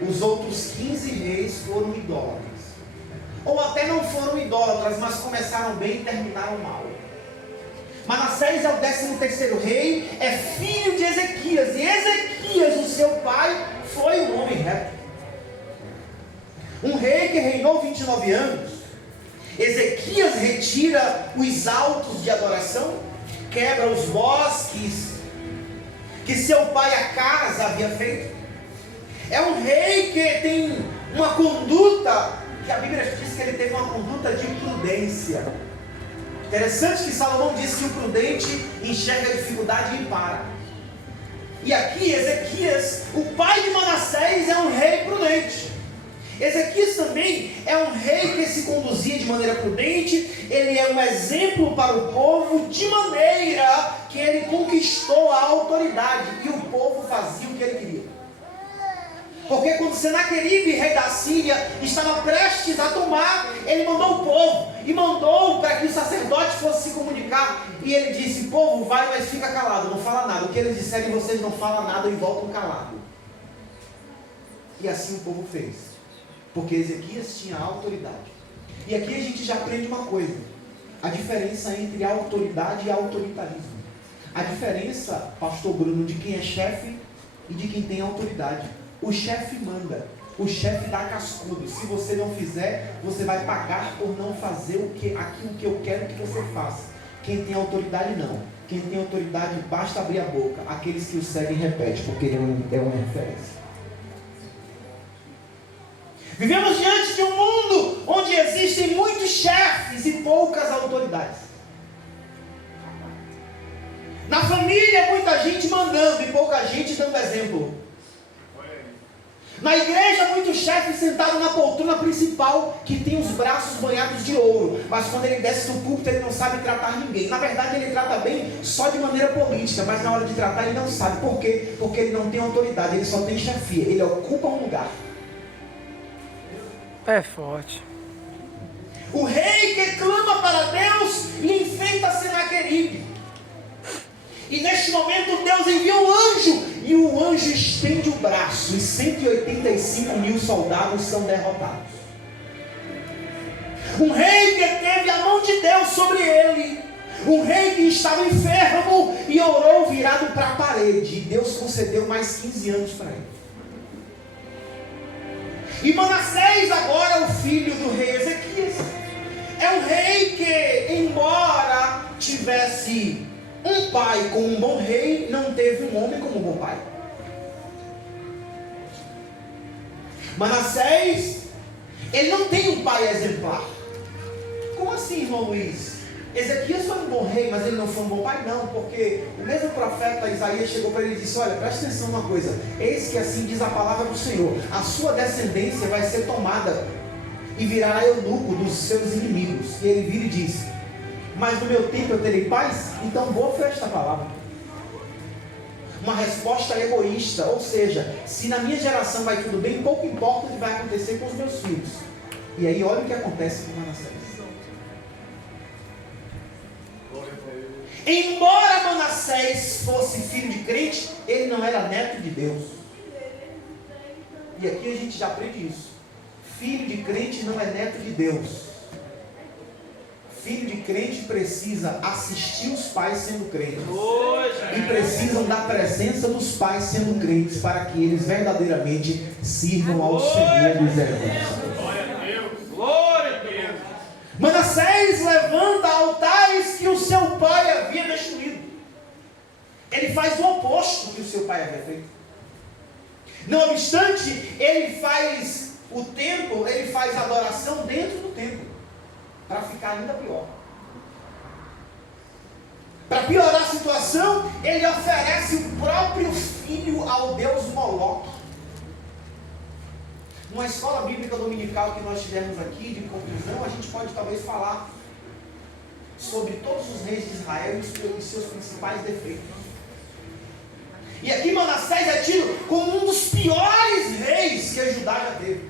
os outros 15 reis foram idólatras. Ou até não foram idólatras, mas começaram bem e terminaram mal. Manassés é o 13º rei, é filho de Ezequias. E Ezequias, o seu pai, foi um homem reto. Um rei que reinou 29 anos. Ezequias retira os altos de adoração, quebra os bosques que seu pai Acaz havia feito. É um rei que tem uma conduta, que a Bíblia diz que ele teve uma conduta de prudência. Interessante que Salomão disse que o prudente enxerga a dificuldade e para. E aqui Ezequias, o pai de Manassés, é um rei prudente. Ezequias também é um rei que se conduzia de maneira prudente. Ele é um exemplo para o povo, de maneira que ele conquistou a autoridade e o povo fazia o que ele queria. Porque quando Senaqueribe, rei da Síria, estava prestes a tomar, ele mandou o povo e mandou para que o sacerdote fosse se comunicar. E ele disse: povo, vai, mas fica calado, não fala nada. O que eles disserem, vocês não falam nada e voltam calados. E assim o povo fez, porque Ezequias tinha autoridade. E aqui a gente já aprende uma coisa: a diferença entre autoridade e autoritarismo. A diferença, pastor Bruno, de quem é chefe e de quem tem autoridade. O chefe manda, o chefe dá cascudo. Se você não fizer, você vai pagar por não fazer aquilo que eu quero que você faça. Quem tem autoridade não. Quem tem autoridade basta abrir a boca. Aqueles que o seguem repetem, porque ele é uma referência. Vivemos diante de um mundo onde existem muitos chefes e poucas autoridades. Na família, muita gente mandando e pouca gente dando exemplo. Na igreja, muitos chefes sentados na poltrona principal, que tem os braços banhados de ouro, mas quando ele desce do púlpito, ele não sabe tratar ninguém. Na verdade, ele trata bem só de maneira política, mas na hora de tratar ele não sabe. Por quê? Porque ele não tem autoridade, ele só tem chefia, ele ocupa um lugar. É forte. O rei que clama para Deus e enfrenta Senaqueribe. E neste momento Deus envia um anjo, e o anjo estende o braço, e 185.000 soldados são derrotados. Um rei que teve a mão de Deus sobre ele, um rei que estava enfermo e orou virado para a parede, e Deus concedeu mais 15 anos para ele. E Manassés agora, o filho do rei Ezequias, é um rei que, embora tivesse um pai como um bom rei, não teve um homem como um bom pai. Manassés, ele não tem um pai exemplar. Como assim, irmão Luiz? Ezequias foi um bom rei, mas ele não foi um bom pai? Não, porque o mesmo profeta Isaías chegou para ele e disse: olha, preste atenção numa coisa, eis que assim diz a palavra do Senhor, a sua descendência vai ser tomada e virará eunuco dos seus inimigos. E ele vira e diz: mas no meu tempo eu terei paz? Então boa foi esta palavra. Uma resposta egoísta, ou seja, se na minha geração vai tudo bem, pouco importa o que vai acontecer com os meus filhos. E aí olha o que acontece com Manassés. Embora Manassés fosse filho de crente, ele não era neto de Deus. E aqui a gente já aprende isso. Filho de crente não é neto de Deus. Filho de crente precisa assistir os pais sendo crentes. E precisam da presença dos pais sendo crentes, para que eles verdadeiramente sirvam ao Senhor dos exércitos. Glória a Deus. Manassés levanta altares que o seu pai havia destruído. Ele faz o oposto que o seu pai havia feito. Não obstante, ele faz o templo, ele faz a adoração dentro do templo, para ficar ainda pior. Para piorar a situação, ele oferece o próprio filho ao deus Moloque. Numa escola bíblica dominical que nós tivemos aqui, de conclusão, a gente pode talvez falar sobre todos os reis de Israel e seus principais defeitos. E aqui Manassés é tido como um dos piores reis que a Judá já teve.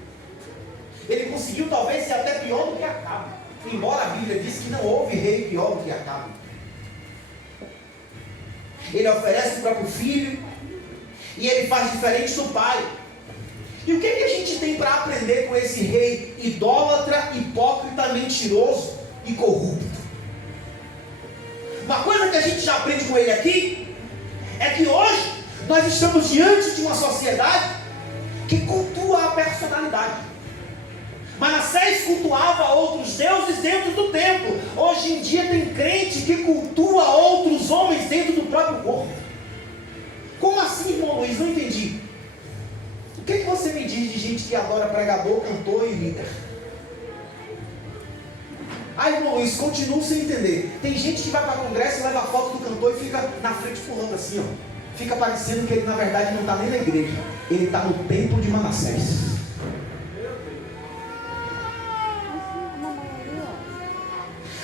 Ele conseguiu talvez ser até pior do que Acabe, embora a Bíblia diz que não houve rei pior do que Acabe. Ele oferece o próprio filho, e ele faz diferente do pai. E o que gente tem para aprender com esse rei idólatra, hipócrita, mentiroso e corrupto? Uma coisa que a gente já aprende com ele aqui é que hoje nós estamos diante de uma sociedade que cultua a personalidade. Manassés cultuava outros deuses dentro do templo. Hoje em dia tem crente que cultua outros homens dentro do próprio corpo. Como assim, irmão Luiz? Não entendi. O que você me diz de gente que adora pregador, cantor e líder? Aí, irmão Luiz, continuo sem entender. Tem gente que vai para congresso, leva a foto do cantor e fica na frente pulando assim, ó. Fica parecendo que ele na verdade não está nem na igreja. Ele está no templo de Manassés.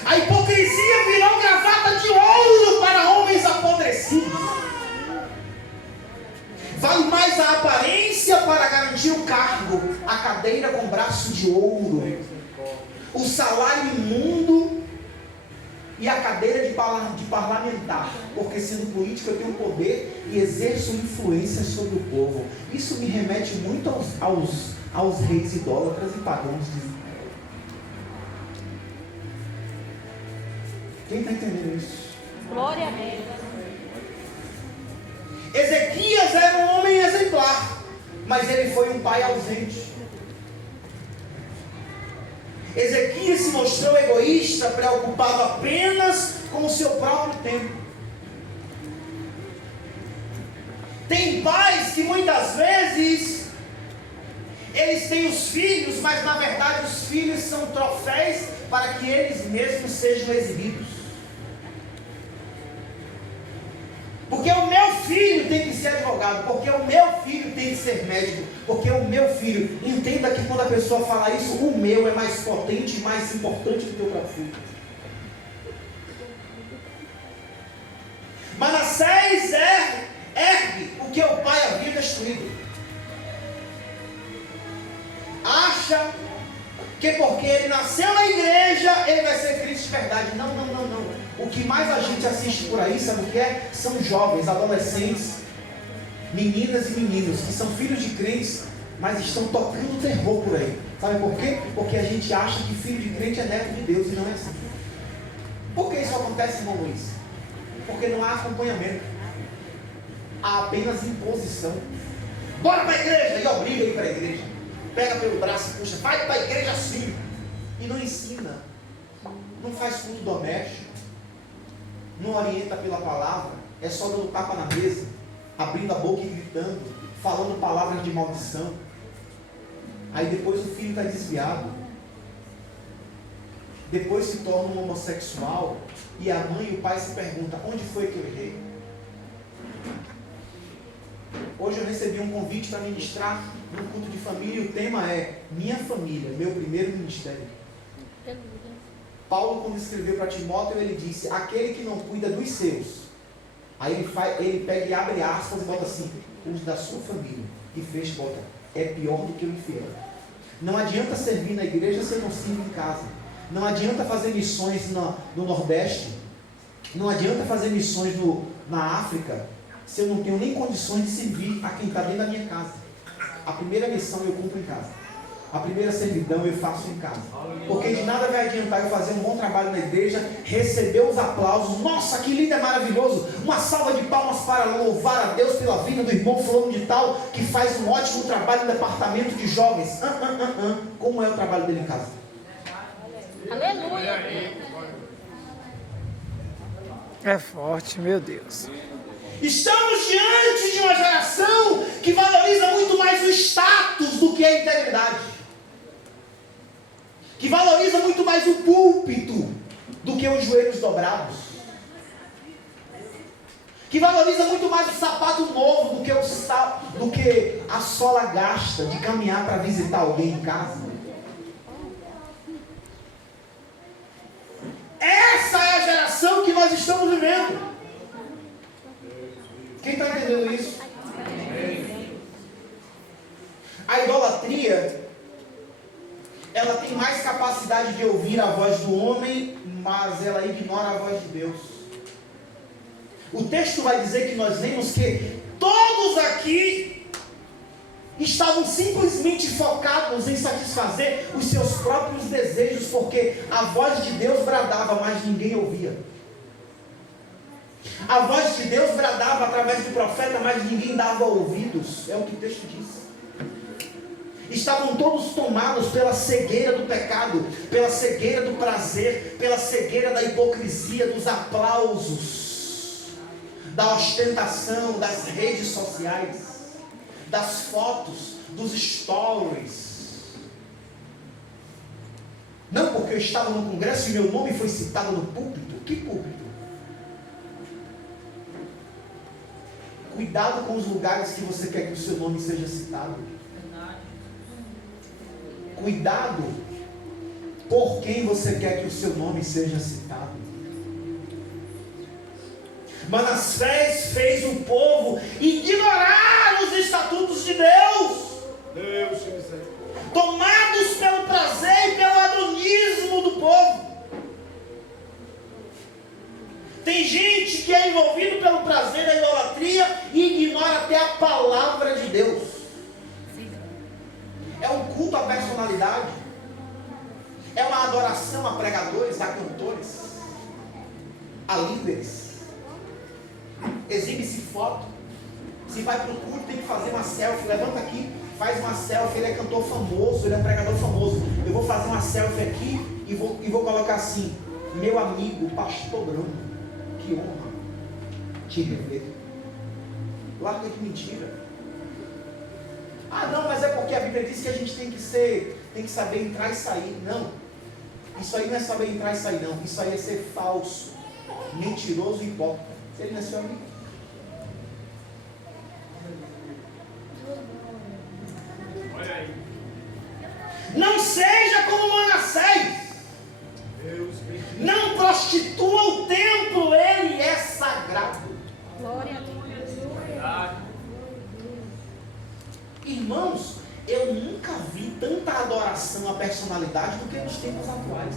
A hipocrisia virou gravata de ouro para homens apodrecidos. Vale mais a aparência para garantir o cargo, a cadeira com braço de ouro, o salário imundo e a cadeira de parlamentar, porque sendo político eu tenho poder e exerço influência sobre o povo. Isso me remete muito aos reis idólatras e pagãos de Israel. Quem está entendendo isso? Glória a Deus. Ezequias era um homem exemplar, mas ele foi um pai ausente. Ezequias se mostrou egoísta, preocupado apenas com o seu próprio tempo. Tem pais que muitas vezes eles têm os filhos, mas na verdade os filhos são troféus para que eles mesmos sejam exibidos. Porque o meu filho tem que ser advogado, porque o meu filho tem que ser médico, porque o meu filho, entenda que quando a pessoa fala isso, o meu é mais potente e mais importante do que o próprio filho. Manassés ergue o que o pai havia destruído. Acha que porque ele nasceu na igreja, ele vai ser Cristo de verdade. Não. O que mais a gente assiste por aí, sabe o que é? São jovens, adolescentes, meninas e meninos, que são filhos de crentes, mas estão tocando terror por aí. Sabe por quê? Porque a gente acha que filho de crente é neto de Deus, e não é assim. Por que isso acontece, irmão Luiz? Porque não há acompanhamento. Há apenas imposição. Bora para a igreja! E obriga a ir para a igreja. Pega pelo braço e puxa, vai para a igreja assim. E não ensina. Não faz culto doméstico. Não orienta pela palavra. É só dando tapa na mesa, abrindo a boca e gritando, falando palavras de maldição. Aí depois o filho está desviado. Depois se torna um homossexual. E a mãe e o pai se perguntam, onde foi que eu errei? Hoje eu recebi um convite para ministrar num culto de família e o tema é Minha Família, meu primeiro ministério. Paulo, quando escreveu para Timóteo, ele disse, aquele que não cuida dos seus. Aí ele pega e abre aspas e bota assim, os da sua família. E fecha e bota, é pior do que o infiel. Não adianta servir na igreja se eu não sirvo em casa. Não adianta fazer missões no Nordeste. Não adianta fazer missões na África se eu não tenho nem condições de servir a quem está dentro da minha casa. A primeira missão eu cumpro em casa. A primeira servidão eu faço em casa. Porque de nada vai adiantar eu fazer um bom trabalho na igreja, receber os aplausos. Nossa, que lindo, é maravilhoso. Uma salva de palmas para louvar a Deus pela vida do irmão fulano de tal, que faz um ótimo trabalho no departamento de jovens. Como é o trabalho dele em casa? Aleluia. É forte, meu Deus. Estamos diante de uma geração que valoriza muito mais o status do que a integridade. Que valoriza muito mais o púlpito do que os joelhos dobrados. Que valoriza muito mais o sapato novo do que a sola gasta de caminhar para visitar alguém em casa. Essa é a geração que nós estamos vivendo. Quem está entendendo isso? A idolatria, ela tem mais capacidade de ouvir a voz do homem, mas ela ignora a voz de Deus. O texto vai dizer que nós lemos que todos aqui estavam simplesmente focados em satisfazer os seus próprios desejos, porque a voz de Deus bradava, mas ninguém ouvia. A voz de Deus bradava através do profeta, mas ninguém dava ouvidos. É o que o texto diz. Estavam todos tomados pela cegueira do pecado, pela cegueira do prazer, pela cegueira da hipocrisia, dos aplausos, da ostentação, das redes sociais, das fotos, dos stories. Não porque eu estava no congresso e meu nome foi citado no púlpito. Que púlpito? Cuidado com os lugares que você quer que o seu nome seja citado. Cuidado por quem você quer que o seu nome seja citado. Manassés fez o povo ignorar os estatutos de Deus. Tomados pelo prazer e pelo adonismo do povo. Tem gente que é envolvido pelo prazer da idolatria e ignora até a palavra de Deus. É um culto à personalidade. É uma adoração a pregadores, a cantores, a líderes. Exibe-se foto. Se vai para o culto, tem que fazer uma selfie. Levanta aqui, faz uma selfie. Ele é cantor famoso, ele é pregador famoso. Eu vou fazer uma selfie aqui e vou colocar assim: meu amigo, pastor Bruno. Que honra te rever. Larga de mentira. Ah, não, mas é porque a Bíblia diz que a gente tem que saber entrar e sair. Não. Isso aí não é saber entrar e sair, não. Isso aí é ser falso, mentiroso e hipócrita. Ele não é seu amigo. Olha aí. Não seja como Manassés. Não prostitua o templo, ele é sagrado. Glória a Deus. Irmãos, eu nunca vi tanta adoração à personalidade do que nos tempos atuais.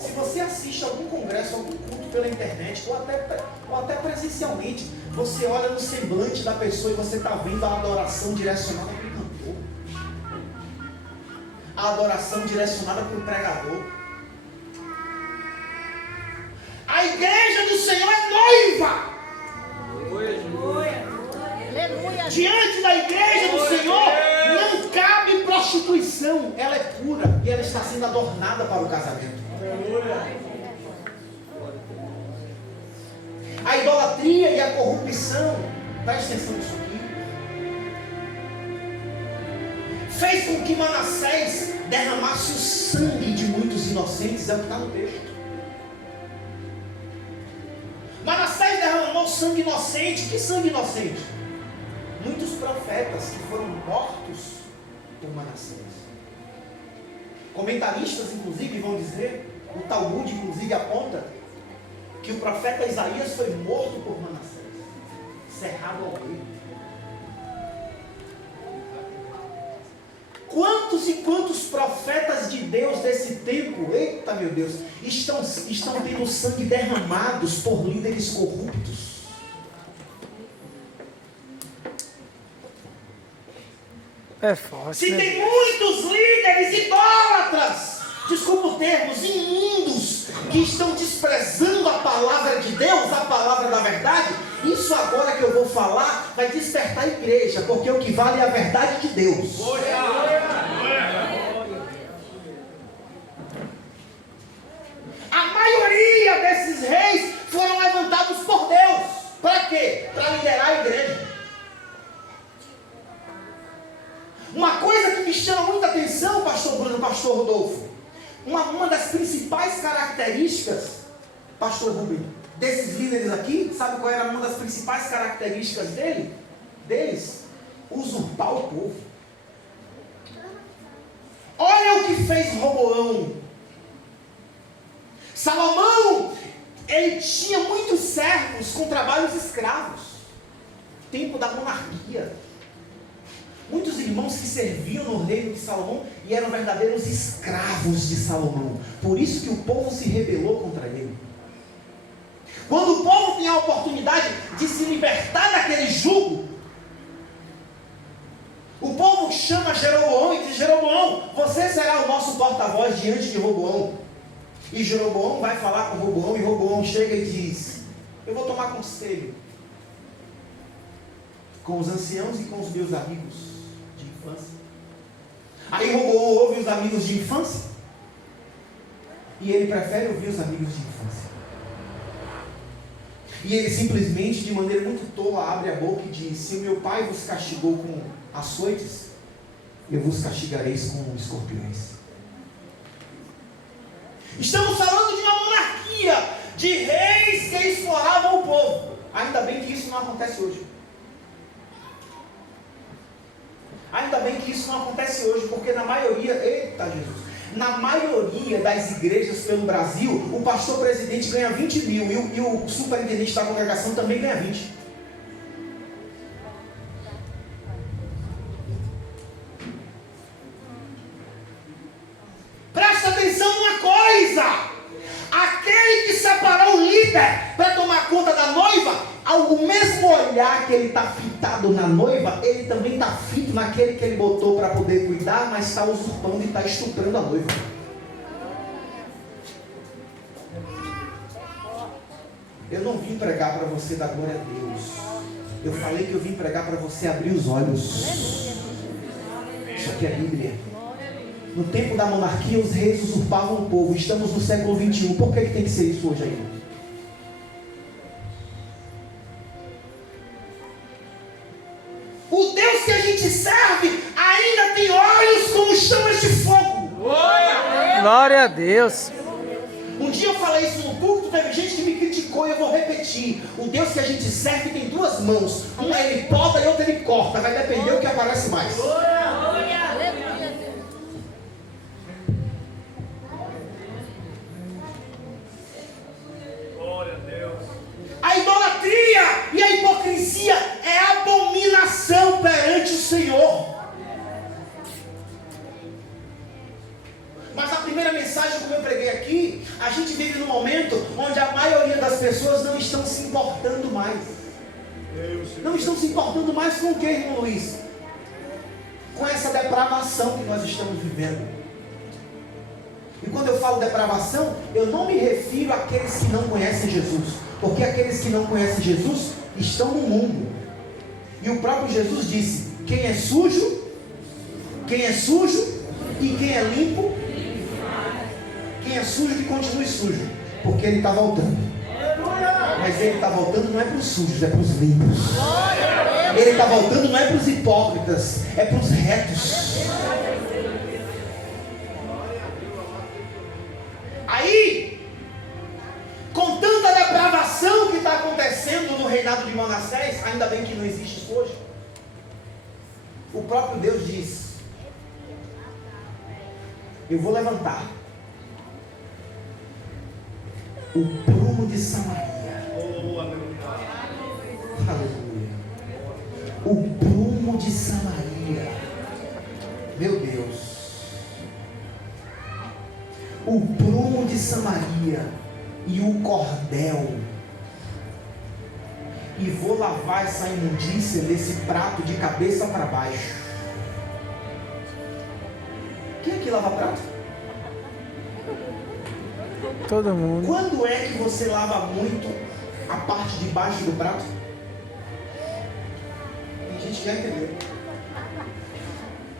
Se você assiste algum congresso, algum culto pela internet, ou até presencialmente, você olha no semblante da pessoa e você está vendo a adoração direcionada para o cantor, a adoração direcionada para o pregador. A igreja do Senhor é noiva. Aleluia. Diante da igreja do Senhor não cabe prostituição. Ela é pura e ela está sendo adornada para o casamento. A idolatria e a corrupção, presta atenção nisso aqui, fez com que Manassés derramasse o sangue de muitos inocentes. É o que está no texto. Manassés derramou sangue inocente. Que sangue inocente? Muitos profetas que foram mortos por Manassés. Comentaristas, inclusive, vão dizer, o Talmud, inclusive, aponta que o profeta Isaías foi morto por Manassés, cerrado ao meio. Quantos e quantos profetas de Deus desse tempo, eita meu Deus, estão tendo sangue derramados por líderes corruptos? É forte. Se né? tem muitos líderes idólatras, desculpa o termo, imundos, que estão desprezando a palavra de Deus, a palavra da verdade, isso agora que eu vou falar vai despertar a igreja, porque o que vale é a verdade de Deus. A maioria desses reis foram levantados por Deus. Para quê? Para liderar a igreja. Uma coisa que me chama muita atenção, pastor Bruno, pastor Rodolfo, uma das principais características, pastor Rubem, desses líderes aqui, sabe qual era uma das principais características deles? Usurpar o povo. Olha o que fez Roboão. Salomão, ele tinha muitos servos com trabalhos escravos. Tempo da monarquia. Muitos irmãos que serviam no reino de Salomão e eram verdadeiros escravos de Salomão. Por isso que o povo se rebelou contra ele. Quando o povo tinha a oportunidade de se libertar daquele jugo, O povo chama Jeroboão e diz: Jeroboão, você será o nosso porta-voz diante de Roboão. E Jeroboão vai falar com Roboão, e Roboão chega e diz: eu vou tomar conselho com os anciãos e com os meus amigos de infância. Aí Roboão ouve os amigos de infância, e ele prefere ouvir os amigos de infância. E ele simplesmente, de maneira muito tola, abre a boca e diz: se o meu pai vos castigou com açoites, eu vos castigareis com escorpiões. Estamos falando de uma monarquia, de reis que exploravam o povo. Ainda bem que isso não acontece hoje. Ainda bem que isso não acontece hoje, porque na maioria, eita Jesus, na maioria das igrejas pelo Brasil, o pastor presidente ganha 20 mil e o superintendente da congregação também ganha 20. Presta atenção numa coisa: aquele que separou o líder para tomar conta da noiva, o mesmo olhar que ele está fitado na noiva, ele também está fito naquele que ele botou para poder cuidar, mas está usurpando e está estuprando a noiva. Eu não vim pregar para você dar glória a Deus. Eu falei que eu vim pregar para você abrir os olhos. Isso aqui é Bíblia. No tempo da monarquia, os reis usurpavam o povo. Estamos no século 21. Por que tem que ser isso hoje ainda? O Deus que a gente serve ainda tem olhos como chamas de fogo. Glória a Deus. Um dia eu falei isso no culto, teve gente que me criticou e eu vou repetir. O Deus que a gente serve tem duas mãos. Uma ele poda e outra ele corta. Vai depender do que aparece mais. A idolatria e a hipocrisia é abominação perante o Senhor. Mas a primeira mensagem, como eu preguei aqui, a gente vive num momento onde a maioria das pessoas não estão se importando mais. Não estão se importando mais com o que, irmão Luiz? Com essa depravação que nós estamos vivendo. E quando eu falo depravação, eu não me refiro àqueles que não conhecem Jesus. Porque aqueles que não conhecem Jesus estão no mundo. E o próprio Jesus disse: quem é sujo e quem é limpo, quem é sujo que continue sujo, porque ele está voltando. Mas ele está voltando não é para os sujos, é para os limpos. Ele está voltando não é para os hipócritas, é para os retos. Aí, com tanta depravação que está acontecendo no reinado de Manassés, ainda bem que não existe isso hoje. O próprio Deus diz: eu vou levantar o prumo de Samaria. Aleluia. O prumo de Samaria. Meu Deus. O prumo de Samaria e o cordel. E vou lavar essa imundícia nesse prato de cabeça para baixo. Quem aqui lava prato? Todo mundo. Quando é que você lava muito a parte de baixo do prato? Tem gente que já entendeu.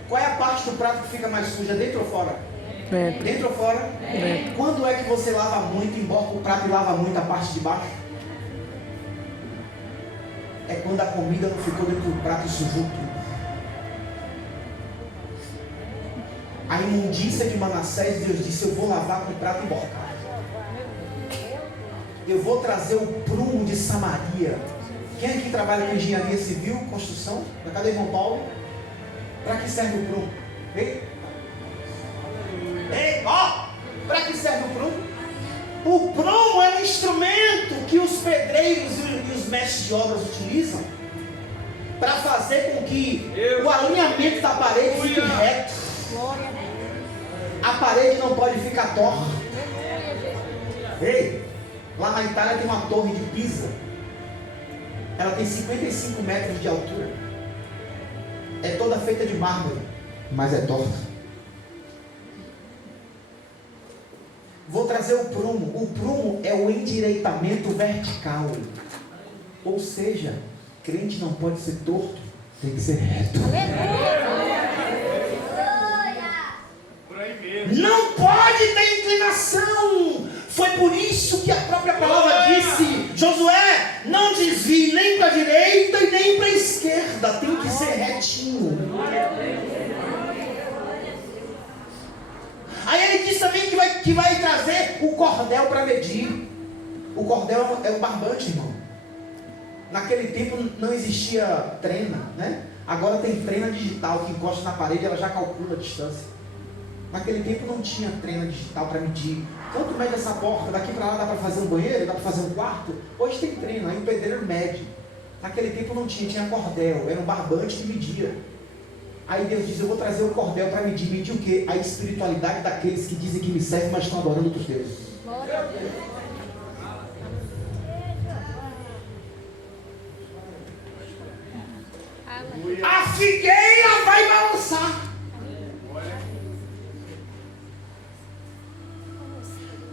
Qual é a parte do prato que fica mais suja, dentro ou fora? Dentro. Dentro ou fora? Dentro. Quando é que você lava muito, emborca o prato e lava muito a parte de baixo? É quando a comida não ficou dentro do prato e sujou tudo. A imundícia de Manassés, Deus disse: eu vou lavar com o prato emborcado. Eu vou trazer o prumo de Samaria. Quem aqui trabalha com engenharia civil, construção? Cadê o irmão Paulo? Para que serve o prumo? Ei, ó! Para que serve o prumo? O prumo é um instrumento que os pedreiros e os mestres de obras utilizam para fazer com que o alinhamento da parede fique reto. A parede não pode ficar torta. Ei, lá na Itália tem uma torre de Pisa. Ela tem 55 metros de altura. é toda feita de mármore, mas é torta. Vou trazer o prumo. O prumo é o endireitamento vertical. Ou seja, crente não pode ser torto, tem que ser reto. Por aí mesmo. Não pode ter inclinação. Foi por isso que a própria palavra disse: Josué, não desvie nem para a direita e nem para a esquerda, tem que ser retinho. Aí ele diz também que vai trazer o cordel para medir. O cordel é o barbante, irmão. Naquele tempo não existia trena, né? Agora tem trena digital que encosta na parede, ela já calcula a distância. Naquele tempo não tinha trena digital para medir. Quanto mede essa porta? Daqui para lá dá para fazer um banheiro? Dá para fazer um quarto? Hoje tem trena, aí o pedreiro mede. Naquele tempo não tinha cordel, era um barbante que media. Aí Deus diz: eu vou trazer o cordel para medir. Medir o quê? A espiritualidade daqueles que dizem que me servem, mas estão adorando outros deuses. A figueira vai balançar.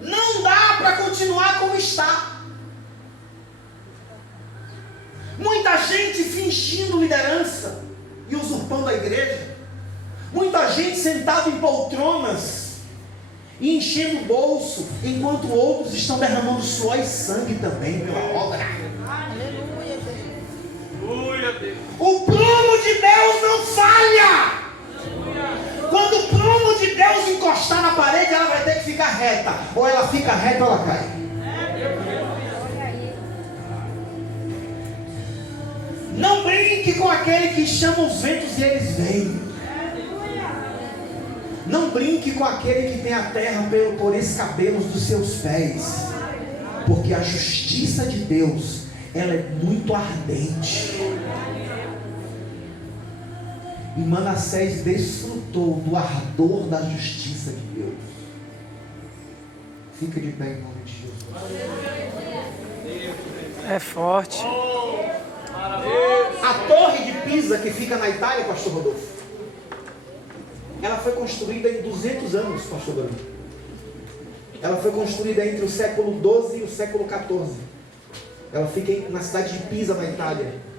Não dá para continuar como está. Muita gente fingindo liderança e usurpando a igreja. Muita gente sentada em poltronas e enchendo o bolso, enquanto outros estão derramando suor e sangue também pela obra. O prumo de Deus não falha. Quando o prumo de Deus encostar na parede, ela vai ter que ficar reta. Ou ela fica reta ou ela cai. Não brinque com aquele que chama os ventos e eles vêm. Não brinque com aquele que tem a terra por escabelos dos seus pés. Porque a justiça de Deus, ela é muito ardente. E Manassés desfrutou do ardor da justiça de Deus. Fica de pé em nome de Jesus. É forte. A torre de Pisa que fica na Itália, pastor Rodolfo, ela foi construída em 200 anos, pastor Rodolfo. Ela foi construída entre o século XII e o século XIV. Ela fica na cidade de Pisa, na Itália.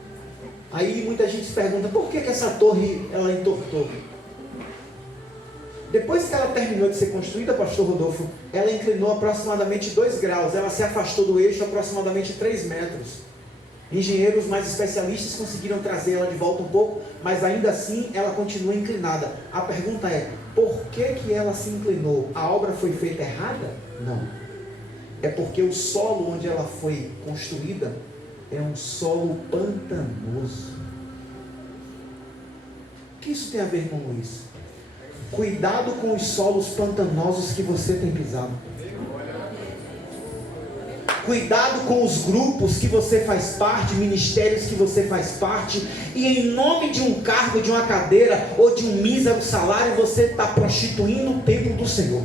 Aí muita gente se pergunta: por que essa torre ela entortou? Depois que ela terminou de ser construída, pastor Rodolfo, ela inclinou aproximadamente 2 graus. Ela se afastou do eixo aproximadamente 3 metros. Engenheiros mais especialistas conseguiram trazer ela de volta um pouco, mas ainda assim ela continua inclinada. A pergunta é: por que ela se inclinou? A obra foi feita errada? Não. É porque o solo onde ela foi construída é um solo pantanoso. O que isso tem a ver com isso? Cuidado com os solos pantanosos que você tem pisado. Cuidado com os grupos que você faz parte, ministérios que você faz parte, e em nome de um cargo, de uma cadeira ou de um mísero salário, você está prostituindo o templo do Senhor.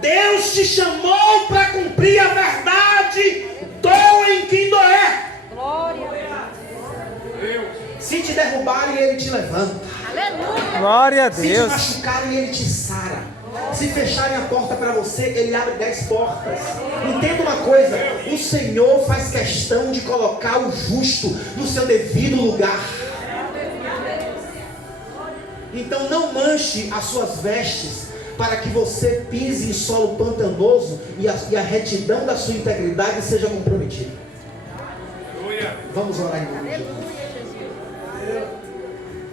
Deus te chamou para cumprir a verdade, doa em quem doer. Se te derrubarem, Ele te levanta. Aleluia. Glória a Se te Deus. machucarem, Ele te sara. Se fecharem a porta para você, Ele abre 10 portas. Entenda uma coisa: o Senhor faz questão de colocar o justo no seu devido lugar. Então não manche as suas vestes para que você pise em solo pantanoso e a retidão da sua integridade seja comprometida. Vamos orar em nome de Jesus.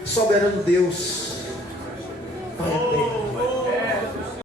Soberano Deus, Pai.